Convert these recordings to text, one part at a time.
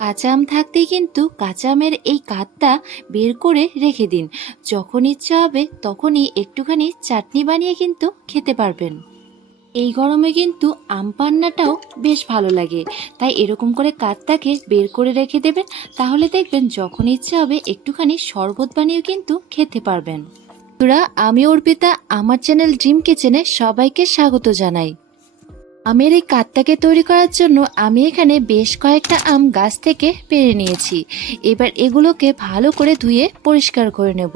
কাঁচা আম থাকতেই কিন্তু কাঁচা আমের এই কাতটা বের করে রেখে দিন। যখন ইচ্ছা হবে তখনই একটুখানি চাটনি বানিয়ে কিন্তু খেতে পারবেন। এই গরমে কিন্তু আম পান্নাটাও বেশ ভালো লাগে, তাই এরকম করে কাতটাকে বের করে রেখে দেবেন। তাহলে দেখবেন যখন ইচ্ছা হবে একটুখানি শরবত বানিয়েও কিন্তু খেতে পারবেন। বন্ধুরা, আমি অর্পিতা, আমার চ্যানেল ড্রিম কিচেনে সবাইকে স্বাগত জানাই। আমের এই কাতটাকে তৈরি করার জন্য আমি এখানে বেশ কয়েকটা আম গাছ থেকে পেড়ে নিয়েছি। এবার এগুলোকে ভালো করে ধুয়ে পরিষ্কার করে নেব।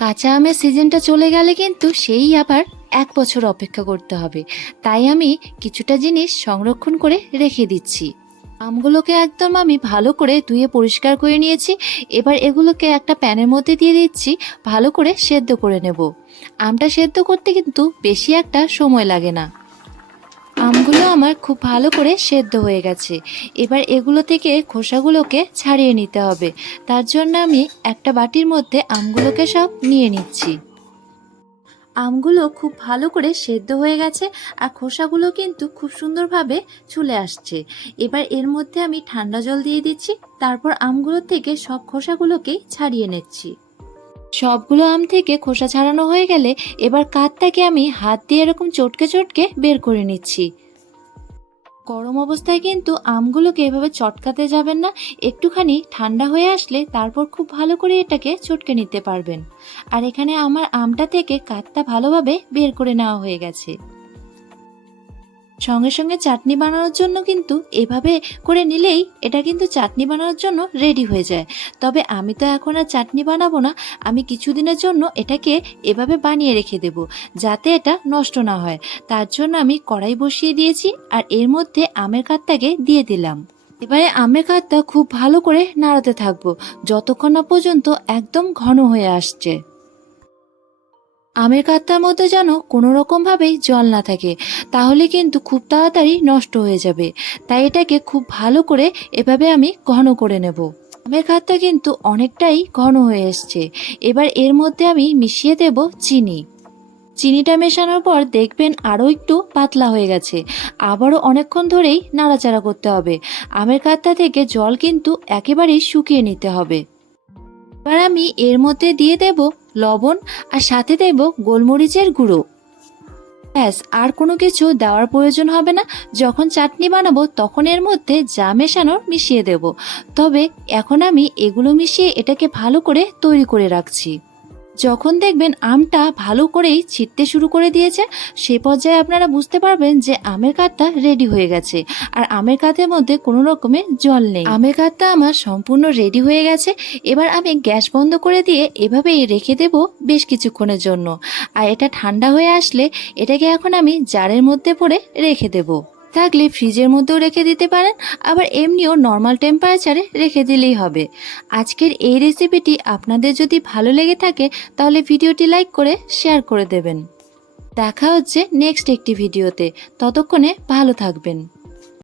কাঁচা আমের সিজনটা চলে গেলে কিন্তু সেই আবার 1 বছর অপেক্ষা করতে হবে, তাই আমি কিছুটা জিনিস সংরক্ষণ করে রেখে দিচ্ছি। আমগুলোকে একদম আমি ভালো করে ধুয়ে পরিষ্কার করে নিয়েছি। এবার এগুলোকে একটা প্যানের মধ্যে দিয়ে দিচ্ছি, ভালো করে সেদ্ধ করে নেব। আমটা সেদ্ধ করতে কিন্তু বেশি একটা সময় লাগে না। আমগুলো আমার খুব ভালো করে সেদ্ধ হয়ে গেছে। এবার এগুলো থেকে খোসাগুলোকে ছাড়িয়ে নিতে হবে। তার জন্য আমি একটা বাটির মধ্যে আমগুলোকে সব নিয়ে নিচ্ছি। আমগুলো খুব ভালো করে সেদ্ধ হয়ে গেছে, আর খোসাগুলো কিন্তু খুব সুন্দরভাবে চলে আসছে। এবার এর মধ্যে আমি ঠান্ডা জল দিয়ে দিচ্ছি, তারপর আমগুলো থেকে সব খোসাগুলোকেই ছাড়িয়ে নিচ্ছি। সবগুলো আম থেকে খোসা ছাড়ানো হয়ে গেলে এবার কাঠটাকে আমি হাত দিয়ে এরকম চটকে চটকে বের করে নিচ্ছি। গরম অবস্থায় কিন্তু আমগুলোকে এভাবে চটকাতে যাবেন না, একটুখানি ঠান্ডা হয়ে আসলে তারপর খুব ভালো করে এটাকে চটকে নিতে পারবেন। আর এখানে আমার আমটা থেকে কাঠটা ভালোভাবে বের করে নেওয়া হয়ে গেছে। সঙ্গে সঙ্গে চাটনি বানানোর জন্য কিন্তু এভাবে করে নিলেই এটা কিন্তু চাটনি বানানোর জন্য রেডি হয়ে যায়। তবে আমি তো এখন আর চাটনি বানাবো না, আমি কিছুদিনের জন্য এটাকে এভাবে বানিয়ে রেখে দেব, যাতে এটা নষ্ট না হয়। তার জন্য আমি কড়াই বসিয়ে দিয়েছি, আর এর মধ্যে আমের কাঠটাকে দিয়ে দিলাম। এবারে আমের কাঠটা খুব ভালো করে নাড়াতে থাকবো যতক্ষণ না পর্যন্ত একদম ঘন হয়ে আসছে। আমের কাঠটার মধ্যে যেন কোনো রকম ভাবেই জল না থাকে, তাহলে কিন্তু খুব তাড়াতাড়ি নষ্ট হয়ে যাবে। তাই এটাকে খুব ভালো করে এভাবে আমি ঘন করে নেব। আমের কাঠটা কিন্তু অনেকটাই ঘন হয়ে এসছে। এবার এর মধ্যে আমি মিশিয়ে দেব চিনি। চিনিটা মেশানোর পর দেখবেন আরও একটু পাতলা হয়ে গেছে। আবারও অনেকক্ষণ ধরেই নাড়াচাড়া করতে হবে। আমের কাঠটা থেকে জল কিন্তু একেবারেই শুকিয়ে নিতে হবে। এবার আমি এর মধ্যে দিয়ে দেব লবণ, আর সাথে দেব গোলমরিচের গুঁড়ো। ব্যাস, আর কোনো কিছু দেওয়ার প্রয়োজন হবে না। যখন চাটনি বানাবো তখন এর মধ্যে যা মেশানোর মিশিয়ে দেব। তবে এখন আমি এগুলো মিশিয়ে এটাকে ভালো করে তৈরি করে রাখছি। যখন দেখবেন আমটা ভালো করেই ছিটতে শুরু করে দিয়েছে, সে পর্যায়ে আপনারা বুঝতে পারবেন যে আমের কাঠটা রেডি হয়ে গেছে, আর আমের কাঠের মধ্যে কোনো রকমের জল নেই। আমের কাঠটা আমার সম্পূর্ণ রেডি হয়ে গেছে। এবার আমি গ্যাস বন্ধ করে দিয়ে এভাবেই রেখে দেব বেশ কিছুক্ষণের জন্য। আর এটা ঠান্ডা হয়ে আসলে এটাকে এখন আমি জারের মধ্যে ভরে রেখে দেব। থাকলে ফ্রিজের মধ্যেও রেখে দিতে পারেন, আবার এমনিও নর্মাল টেম্পারেচারে রেখে দিলেই হবে। আজকের এই রেসিপিটি আপনাদের যদি ভালো লেগে থাকে তাহলে ভিডিওটি লাইক করে শেয়ার করে দেবেন। দেখা হচ্ছে নেক্সট একটি ভিডিওতে। ততক্ষণে ভালো থাকবেন।